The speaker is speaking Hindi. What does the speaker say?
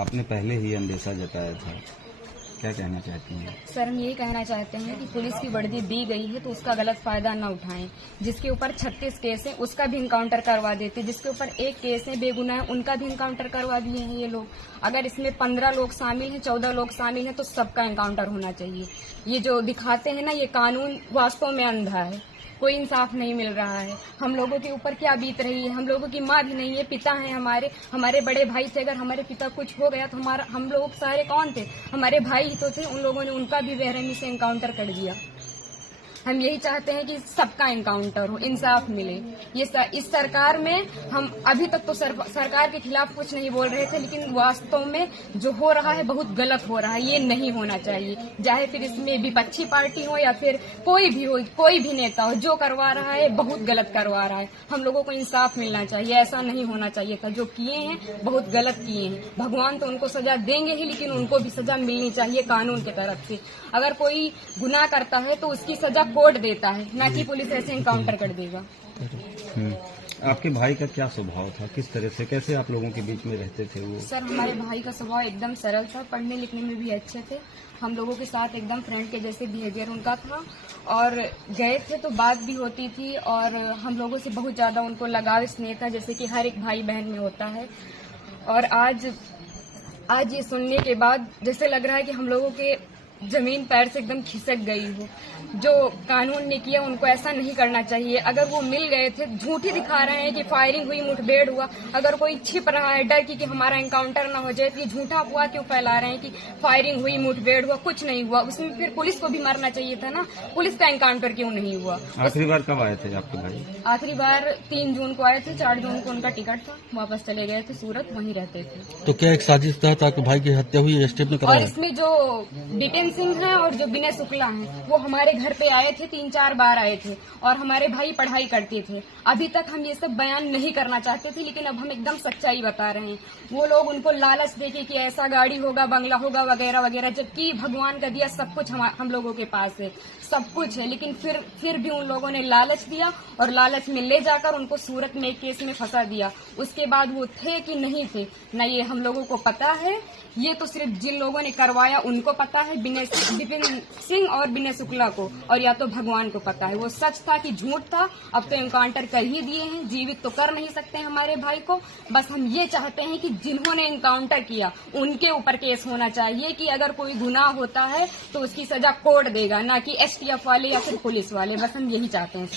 आपने पहले ही अंदेशा जताया था, क्या कहना चाहती हैं? सर, हम यही कहना चाहते हैं कि पुलिस की वर्दी दी गई है तो उसका गलत फायदा न उठाएं। जिसके ऊपर 36 केस है उसका भी इनकाउंटर करवा देते, जिसके ऊपर एक केस है बेगुनाह उनका भी इनकाउंटर करवा दिए हैं ये लोग। अगर इसमें 15 लोग शामिल हैं, 14 लोग शामिल हैं तो सबका इनकाउंटर होना चाहिए। ये जो दिखाते हैं ना, ये कानून वास्तव में अंधा है, कोई इंसाफ नहीं मिल रहा है। हम लोगों के ऊपर क्या बीत रही है, हम लोगों की माँ भी नहीं है, पिता हैं हमारे बड़े भाई थे। अगर हमारे पिता कुछ हो गया तो हम लोग सारे कौन थे? हमारे भाई ही तो थे। उन लोगों ने उनका भी बेरहमी से इनकाउंटर कर दिया। हम यही चाहते हैं कि सबका इनकाउंटर हो, इंसाफ मिले। इस सरकार में हम अभी तक तो सरकार के खिलाफ कुछ नहीं बोल रहे थे, लेकिन वास्तव में जो हो रहा है बहुत गलत हो रहा है। ये नहीं होना चाहिए, चाहे फिर इसमें विपक्षी पार्टी हो या फिर कोई भी हो, कोई भी नेता हो, जो करवा रहा है बहुत गलत करवा रहा है। हम लोगों को इंसाफ मिलना चाहिए, ऐसा नहीं होना चाहिए था। जो किए हैं बहुत गलत किए हैं। भगवान तो उनको सजा देंगे ही, लेकिन उनको भी सजा मिलनी चाहिए कानून की तरफ से। अगर कोई गुनाह करता है तो उसकी सजा कोर्ट देता है, ना कि पुलिस ऐसे इनकाउंटर कर देगा। आपके भाई का क्या स्वभाव था, किस तरह से, कैसे आप लोगों के बीच में रहते थे वो? सर, हमारे भाई का स्वभाव एकदम सरल था, पढ़ने लिखने में भी अच्छे थे। हम लोगों के साथ एकदम फ्रेंड के जैसे बिहेवियर उनका था, और गए थे तो बात भी होती थी, और हम लोगों से बहुत ज्यादा उनको लगाव स्नेह था, जैसे कि हर एक भाई बहन में होता है। और आज ये सुनने के बाद जैसे लग रहा है कि हम लोगों के जमीन पैर से एकदम खिसक गई हो। जो कानून ने किया उनको ऐसा नहीं करना चाहिए। अगर वो मिल गए थे, झूठी दिखा रहे हैं कि फायरिंग हुई, मुठभेड़ हुआ। अगर कोई छिप रहा है डर कि हमारा एनकाउंटर ना हो जाए, तो ये झूठा अफवाह क्यों फैला रहे हैं कि फायरिंग हुई, मुठभेड़ हुआ? कुछ नहीं हुआ। उसमें फिर पुलिस को भी मरना चाहिए था ना, पुलिस का एनकाउंटर क्यों नहीं हुआ? आखिरी बार कब आए थे आपके भाई? आखिरी बार 3 जून को आए थे, 4 जून को उनका टिकट था, वापस चले गए थे सूरत, वहीं रहते थे। तो क्या एक साजिश था ताकि भाई की हत्या हुई, एसटीएफ ने और कराया? इसमें जो बिपिन सिंह है और जो विनय शुक्ला हैं, वो हमारे घर पे आए थे, 3-4 बार आए थे, और हमारे भाई पढ़ाई करते थे। अभी तक हम ये सब बयान नहीं करना चाहते थे, लेकिन अब हम एकदम सच्चाई बता रहे हैं। वो लोग उनको लालच देके कि ऐसा गाड़ी होगा, बंगला होगा, वगैरह वगैरह, जबकि भगवान का दिया सब कुछ हम लोगों के पास है, सब कुछ है। लेकिन फिर भी उन लोगों ने लालच दिया, और लालच में ले जाकर उनको सूरत में एक केस में फंसा दिया। उसके बाद वो थे कि नहीं थे न, ये हम लोगों को पता है। ये तो सिर्फ जिन लोगों ने करवाया उनको पता है, विपिन सिंह और विनय शुक्ला को, और या तो भगवान को पता है वो सच था कि झूठ था। अब तो एनकाउंटर कर ही दिए हैं, जीवित तो कर नहीं सकते हमारे भाई को। बस हम ये चाहते हैं कि जिन्होंने एनकाउंटर किया उनके ऊपर केस होना चाहिए, कि अगर कोई गुनाह होता है तो उसकी सजा कोर्ट देगा, ना कि एसटीएफ वाले या फिर पुलिस वाले। बस हम यही चाहते हैं।